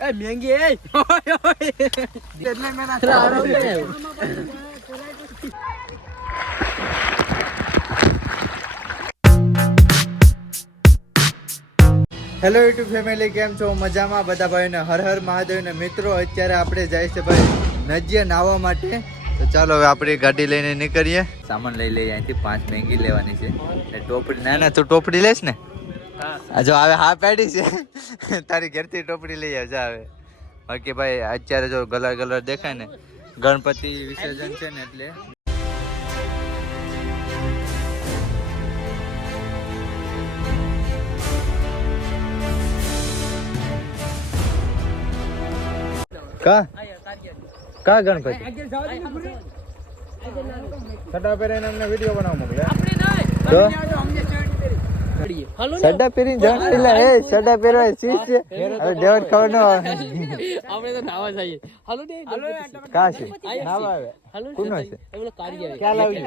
એ મેંગી, એ. એટલે મેં ના હેલો યુટ્યુબ ફેમિલી કેમ છો? મજામાં બધા ભાઈને હર હર મહાદેવ ને મિત્રો, અત્યારે આપણે જાય છે ભાઈ નજીએ નાહવા માટે. તો ચાલો હવે આપણી ગાડી લઈને નીકળીએ. સામાન લઈ લઈએ અહીંથી, પાંચ મેંગી લેવાની છે. ટોપડી ના ના તું ટોપડી લેશ ને? જો હવે હા પાડી છે. તારી ઘરથી ટોપડી લઈ આવજે હવે. બાકી ભાઈ અત્યારે જો ગલર ગલર દેખાય ને ગણપતિ વિસર્જન છે ને એટલે. કા? કા ગણપતિ? સડા પહેરીને અમને વીડિયો બનાવવા મોકલે તો હાલો ને. સડા પહેરી જણ એટલે એ સડા પહેરવા શીશ છે. હવે ડેવડ ખબર ન આપણે તો નાવા જઈએ. હાલો ને. કા છે નાવા આવે. કોનો છે એમનો આવે. ક્યાં લાવજો?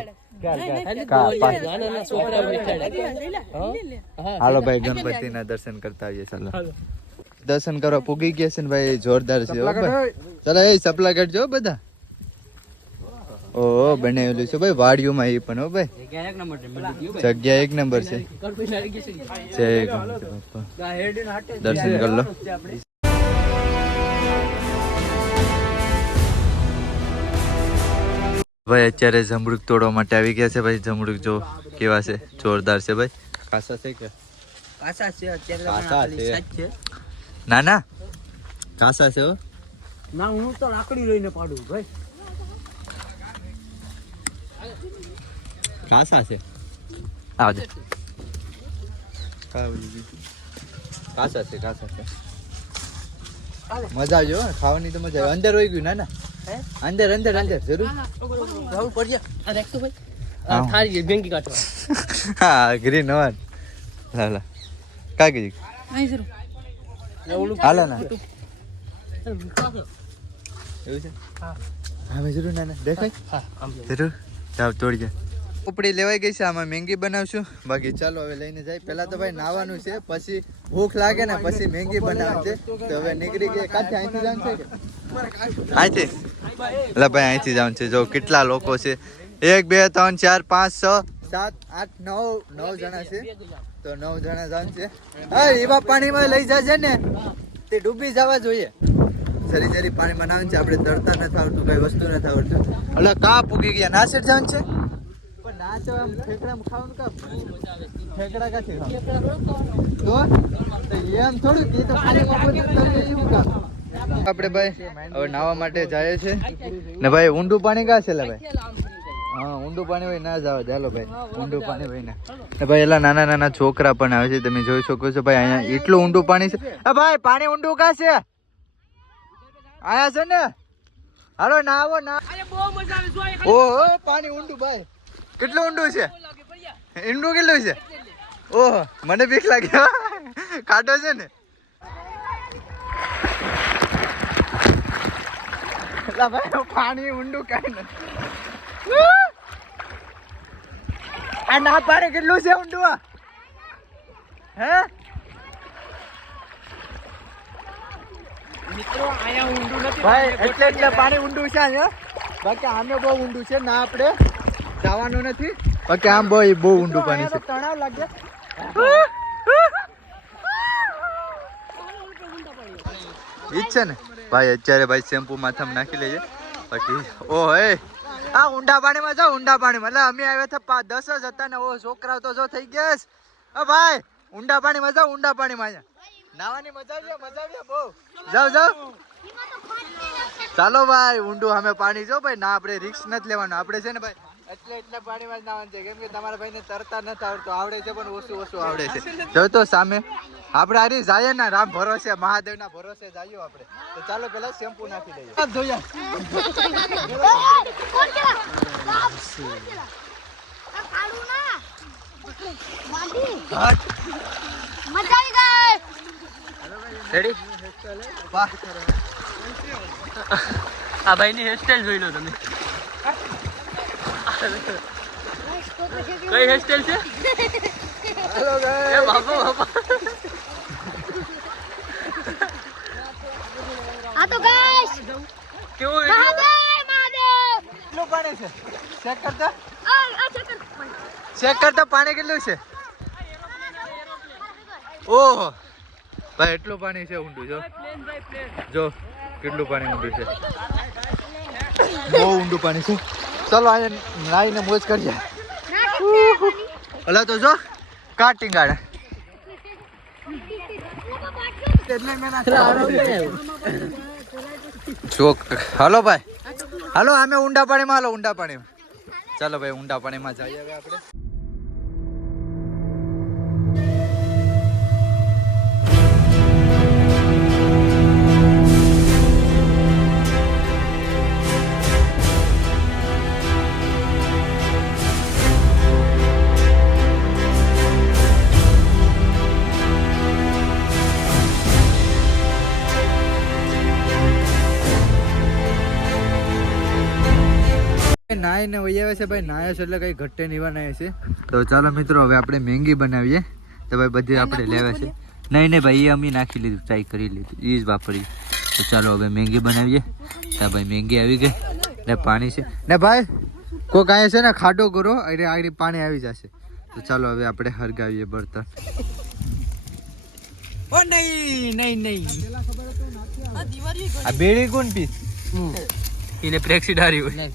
ભાઈ ગણપતિના દર્શન કરતા આવીએ ચાલો. દર્શન કરવા પૂગી ગયા છે ને ભાઈ જોરદાર છે ચાલો એ સપલા કાઢજો બધા. ઓહો બનાવેલું છે. ભાઈ વાડીઓમાં એ પણ હો ભાઈ. જગ્યા એક નંબર છે. જય દર્શન કરી લો. ભાઈ અત્યારે જમરૂક તોડવા માટે આવી ગયા છે. ભાઈ જમરૂક જો કેવા છે? જોરદાર છે ભાઈ. કાસા છે કે? કાસા છે અત્યારે છે. ના ના. કાસા છે ના હું તો લાકડી લઈને પાડું ભાઈ. કાસા છે. આવજો. કાસા છે કાસા છે. મજા આવજો હો, ખાવાની તો મજા આવે. અંદર હોય ગયું ના ના. અંદર અંદર અંદર જરૂર. રાહુલ પડજે આ દેખ ભાઈ હા. ગેંગી કાઢવા. હા ગ્રીન વન લા લા. કા ગઈ ઓલું હાલે ના એવું એવું છે? હા. જરૂર ના ના. દેખાય? હા જરૂર? જાવ તોડી જાય ઉપડી લેવાઈ ગઈ છે આમાં મેંગી બનાવશું. બાકી ચાલો હવે લઈને જાય. પહેલા તો ભાઈ નાવાનું છે પછી ભૂખ લાગે ને પછી મેંગી બનાવે છે. તો હવે નીકળી ગઈ. કાઠે અહીંથી જવાનું છે અહીંથી? એટલે ભાઈ અહીંથી જવાનું છે. જો કેટલા લોકો છે? એક બે ત્રણ ચાર પાંચ છ સાત આઠ નવ નવ જણા છે. તો નવ જણા જવાનું છે. હા એવા પાણીમાં લઈ જશે ને. તે ડૂબી જવા જોઈએ. જરી જરી પાણી બનાવે છે આપણે તરતા નથી આવડતું કઈ વસ્તુ નથી આવડતું. એટલે કા પૂગી ગયા? ના સેટ જવાનું છે? પણ ના તો આમ ઠેકડામાં ખાવાનું કા? ઠેકડા કાથી તો? તો એમ થોડું કે તો પાણીમાં બધું એવું કામ આપણે ભાઈ હવે નાવા માટે જાય છે ને ભાઈ ઊંડું પાણી કા છે લે ભાઈ? હા ઊંડું પાણી હોય ના જાવ ચાલો ભાઈ ઊંડું પાણી હોય ને. ને ભાઈ એલા નાના નાના છોકરા પણ આવે છે તમે જોઈ શકો છો. ભાઈ અહીંયા એટલું ઊંડું પાણી છે. ભાઈ પાણી ઊંડું કા છે? આયા છે ને? હાલો ના. આવો ના ઓહો પાણી ઊંડું ભાઈ. કેટલું ઊંડું છે? ઊંડું કેટલું છે? ઓહો મને બીક લાગી. કાઢો છે ને. પાણી ઊંડું કાંઈ નથી. આ ના પાડે કેટલું છે ઊંડું? હે? મિત્રો અહીંયા ઊંડું નથી ભાઈ એટલે એટલે પાણી ઊંડું છે અહીંયા. બાકી આમે બહુ ઊંડું છે ના આપણે જવાનું નથી. બાકી આમ બહુ બહુ ઊંડું પાણી છે. તણાવ લાગે. ઈ છે ને. ભાઈ અત્યારે ભાઈ શેમ્પુ માથામાં નાખી લેજે. બાકી ઓ હે. આ ઊંડા પાણીમાં જાઓ ઊંડા પાણીમાં. એટલે અમે આવ્યા હતા દસ જ હતા ને ઓ છોકરાઓ તો જો થઈ ગયા છે. ભાઈ ઊંડા પાણીમાં જાઓ ઊંડા પાણીમાં અહીંયા. નાવાની મજા આવી મજા આવી બહુ. જાવ જાવ ચાલો ભાઈ ઊંડું અમે પાણી જો ભાઈ ના આપણે રિક્સ નથી લેવાનું. આપણે છે ને ભાઈ એટલે એટલે પાણીમાં જ નાવાનું છે. કેમ કે તમારા ભાઈને તરતા નથી આવડતું. આવડે છે પણ ઓછું ઓછું આવડે છે. જો તો સામે. આપણે આરી જાય ને રામ ભરોસે મહાદેવના ભરોસે જઈએ આપણે. તો ચાલો પેલા શેમ્પુ નાખી દઈએ જોઈએ રેડી વાહ. આ ભાઈની હેરસ્ટાઈલ જોઈ લો તમે. કઈ હેરસ્ટાઈલ છે? હેલો એ બાપા બાપા. આ તો ગાઈસ કેવું મહાદેવ મહાદેવ. કેટલું પાણી છે? ચેક કરતા? આ ચેક કરતા પાણી કેટલું છે? ઓહો. ભાઈ, એટલું પાણી છે ઊંડું, જો. જો, કેટલું પાણી ઊંડું છે. બહુ ઊંડું પાણી છે. ચલો, અહીંયા નાઈને મોજ કરીએ. હલા તો જો, કાટિંગ ગાડે હાલો ભાઈ. હાલો અમે ઊંડા પાણીમાં, હાલો, ઊંડા પાણીમાં. ચાલો ભાઈ, ઊંડા પાણીમાં જઈએ આપણે. નાય ને વહી આવે છે ભાઈ નાયો છે એટલે કઈ ઘટે નહીં નાય છે. તો ચાલો મિત્રો હવે આપણે મેંગી બનાવીએ. તો ભાઈ બધી આપણે લેવા છે. નહીં નહીં ભાઈ એ અમે નાખી લીધું ટ્રાય કરી લીધું એ જ વાપરી. તો ચાલો હવે મેંગી બનાવીએ. તો ભાઈ મેંગી આવી ગઈ. ને પાણી છે. ને ભાઈ કોક કાંઈ છે ને ખાડો કરો એટલે આગળ પાણી આવી જશે. તો ચાલો હવે આપણે હરગાવીએ બર્તન ઓ નહીં નહીં નહીં. આ બેડી કોણ પી? એને પ્રેક્સી ડારી હોય.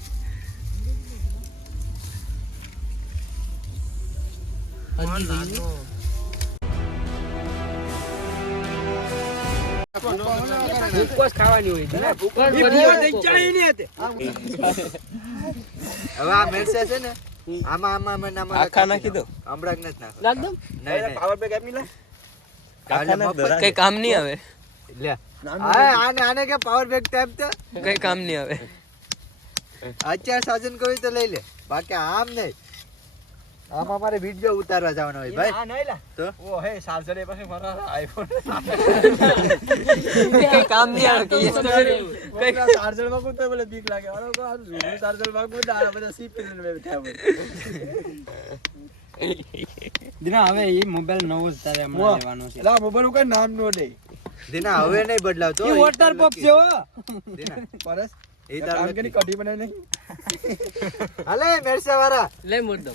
કઈ કામ નહીં આવે આને આને કે પાવર બેગ ટાઈપ તો કઈ કામ નહીં આવે અત્યારે સાજન કોઈ તો લઈ લે બાકી આમ નહીં આમાં મારે વીડિયો ઉતારવા જવાનો હોય ભાઈ. આ નહીં લા તો? ઓ હે ચાર્જર પાસે મારા આઈફોન કઈ કામ નહીં આવે કઈ તો કઈ ચાર્જરમાં કોઈ બોલે બીક લાગે. અરે કો આ જૂનું ચાર્જરમાં કોઈ આ બધા સી પિન મે બેઠા દિના હવે એ મોબાઈલ નવો જ તારે હમણાં લેવાનો છે. લા મોબાઈલ કઈ નામ નો દે દિના હવે નહીં બદલાવતો એ વોટર પપ છે હો. દિના. પરસ એ તાર કે કઢી બનાવી નહીં હાલે મેરસા વાળા લે મોર દો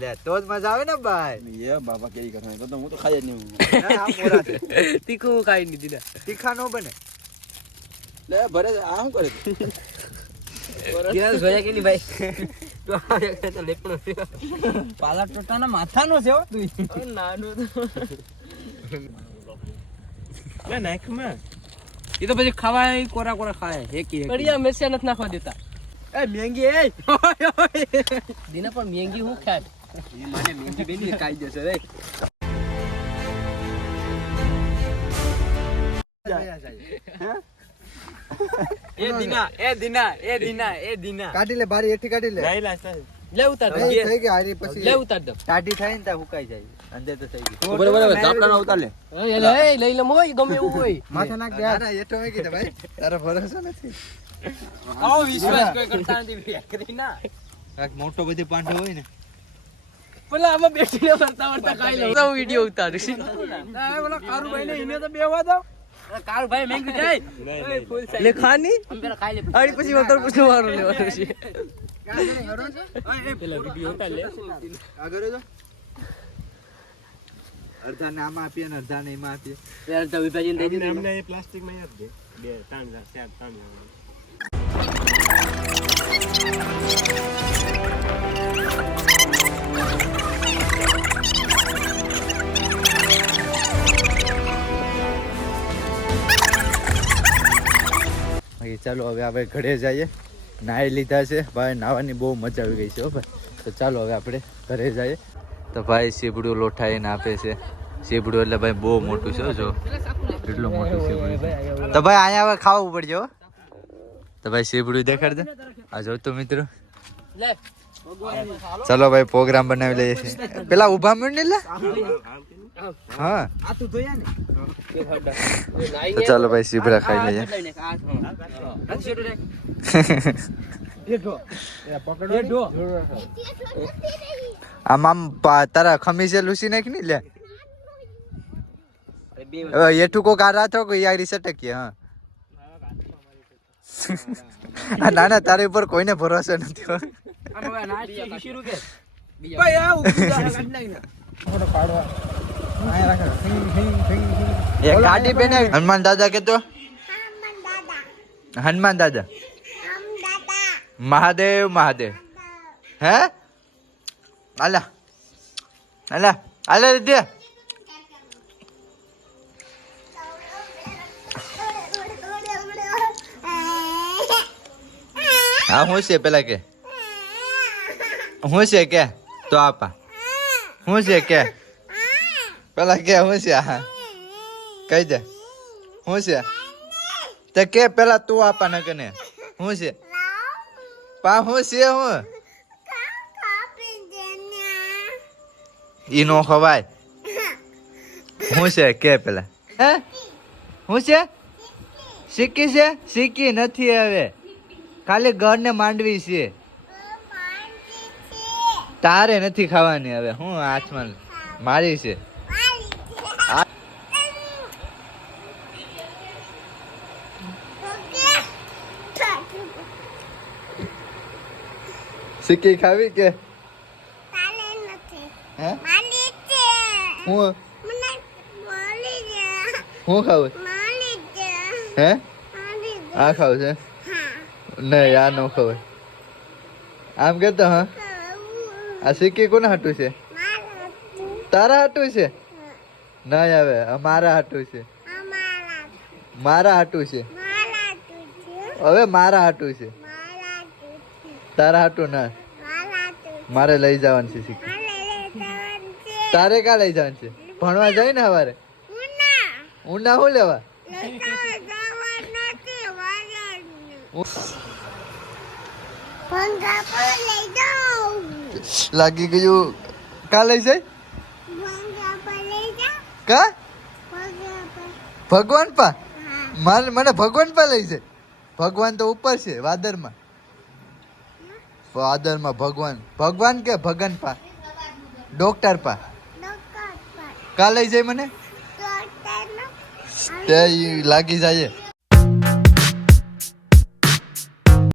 લે તો જ મજા આવે ને ભાઈ. એ બાબા કરે તો હું તો ખાઈ જ નહીં. તીખું ખાઈ નહીં દીના તીખા નો બને. લે ભરે આ શું કરે જોયા કે નહીં ભાઈ? તો આ તો લેપણો છે. પાલા ટોટાના માથાનો છે તું. નાનો નાખમાં. એ તો પછી ખાવાય કોરા કોરા ખાય. કડિયા મેસિયા નથી નાખવા દેતા. એ મેંગી એ. દિના પણ મેંગી હું ખાત? મને મેંગી બેની કાઈ જશે રે. એ દિના એ દિના એ દિના એ દિના. કાઢી લે બારી એઠી કાઢી લે. નહીં લાસ્ટ લે ઉતાર દે. થઈ ગઈ હારી પછી લે ઉતાર દો. કાઢી થાય ને તા હુકાઈ જાય. અંદર તો થઈ ગઈ. બરાબર બરાબર ઝાપડા ના ઉતાર લે. એ લે લઈ લે મોય ગમે એવું હોય. માથા નાખ દે ના, એઠો મૂકી દે ભાઈ? તારા ભરોસો નથી. આવો વિશ્વાસ કોઈ કરતા નથી બેકરી ના. કાક મોટો બધી પાંડો હોય ને. પેલા આમાં બેસીને ફરતા ફરતા ખાઈ લઉં તો વિડિયો ઉતારીશ. છું ના પેલા કારુભાઈ ને એને તો બેવા દો કાલ ભાઈ મેંગી જાય લે ખાની પેલા ખાઈ લે આડી પછી વતર પૂછું મારું લેવાનું છે. પેલા વિડિયો ઉતાર લે. આગળ જો. અડધા ને આપીએ અડધા ને એમાં આપીએ. દઈ દીધું. એ પ્લાસ્ટિકમાં યાદ બે ત્રણ ચાર ત્રણ બાકી ચાલો હવે આપણે ઘરે જઈએ. નાહી લીધા છે. ભાઈ નાહવાની બહુ મજા આવી ગઈ છે હો ભાઈ. તો ચાલો હવે આપણે ઘરે જઈએ. તો ભાઈ સીબડું લોઠાઈને આપે છે. સીબડું એટલે ભાઈ બહુ મોટું છે જો. એટલું મોટું છે. તો ભાઈ અહીંયા હવે ખાવું પડશે હો. તો ભાઈ સીબડું દેખાડ દે. આ જો તો મિત્રો. ચલો ભાઈ પ્રોગ્રામ બનાવી લઈએ છીએ. પેલા ઊભા મંડી લે. હા. તું ચાલો ભાઈ સીબડા ખાઈ લઈએ. આમ આમ તારા ખમીસે લૂસી નાખની લે. એઠું કોક આ રાતો કે યારી સટકીએ હા. આ નાના તારી ઉપર કોઈને ભરોસો નથી ગાડી બેને હનુમાન દાદા કેતો? હનુમાન દાદા. મહાદેવ મહાદેવ. હે? આલા આલા આલા દે હા, હું છે પેલા કે? હું છે કે? તો આપા. હું છે કે? પેલા કે, હું છે? હા. કહી દે. હું છે? તે કે પેલા તું આપા, ન કને હું છે? પા, હું છે, હું? ઈ નો ખવાય. હું છે કે પેલા? હે? હું છે? શીખી છે? શીખી નથી હવે. ખાલી ઘર ને માંડવી છે. તારે નથી ખાવાની હવે હું હાથમાં મારી છે. શીખી ખાવી કે? હે? હું? હું ખાવું? હે? આ ખાવું છે? નહીં આ ન ખબર. આમ કેતો હા? આ સિક્કી કોને હાટું છે? તારા હાટું છે? નહીં આવે મારા હાટું છે. મારા હાટું છે. હવે મારા હાટું છે. તારા હાટું ના. મારે લઈ જવાનું છે સિક્કી. તારે કા લઈ જવાનું છે? ભણવા જાય ને સવારે ઊંડા. શું લેવા? પંખા પર લઈ જાઓ લાગી ગયું. કા લઈ જાય? પંખા પર લઈ કા? ભગવાન પા? મારે મને ભગવાન પા લઈ જાય. ભગવાન તો ઉપર છે વાદરમાં. વાદરમાં ભગવાન. ભગવાન કે ભગન પા? ડોક્ટર પા. કા લઈ જાય મને? તે લાગી જાય.